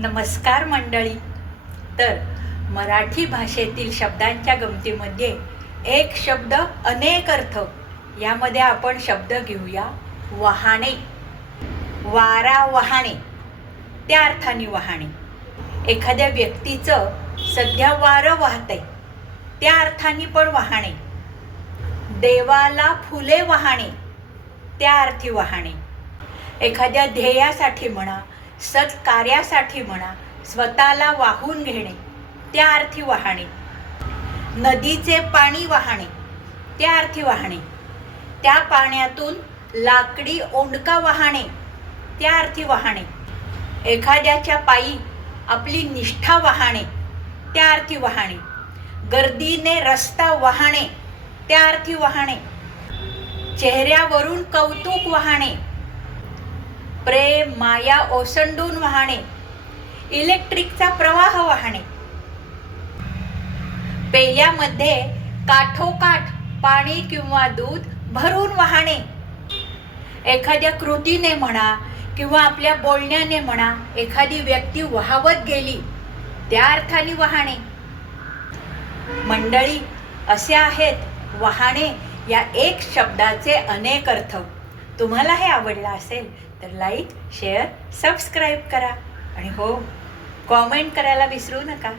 नमस्कार मंडळी. तर मराठी भाषेतील शब्दांच्या गमतीमध्ये एक शब्द अनेक अर्थ, यामध्ये आपण शब्द घेऊया वहाणे. वारा वाहणे, त्या अर्थाने वहाणे. एखाद्या व्यक्तीचं सध्या वारं वाहतंय, त्या अर्थाने पण वहाणे. देवाला फुले वाहणे, त्या अर्थी वहाणे. एखाद्या ध्येयासाठी म्हणा, सत्कार्यासाठी म्हणा, स्वतःला वाहून घेणे, त्या अर्थी वहाणे. नदीचे पाणी वाहणे, त्या अर्थी वहाणे. त्या पाण्यातून लाकडी ओंडका वाहणे, त्या अर्थी वहाणे. एखाद्याच्या पायी आपली निष्ठा वाहणे, त्या अर्थी वहाणे. गर्दीने रस्ता वाहणे, त्या अर्थी वहाणे. चेहऱ्यावरून कौतुक वाहणे, प्रेम माया ओसंडून वाहणे, इलेक्ट्रिकचा प्रवाह वाहणे. पेल्यामध्ये काठोकाठ पाणी किंवा दूध भरून वाहणे. एखाद्या कृतीने म्हणा किंवा आपल्या बोलण्याने म्हणा, एखादी व्यक्ती वाहवत गेली, त्या अर्थाने वाहणे. मंडळी, असे आहेत वहाणे या एक शब्दाचे अनेक अर्थ. तुम्हाला हे आवडलं असेल तर लाईक, शेअर, सबस्क्राईब करा आणि हो, कॉमेंट करायला विसरू नका.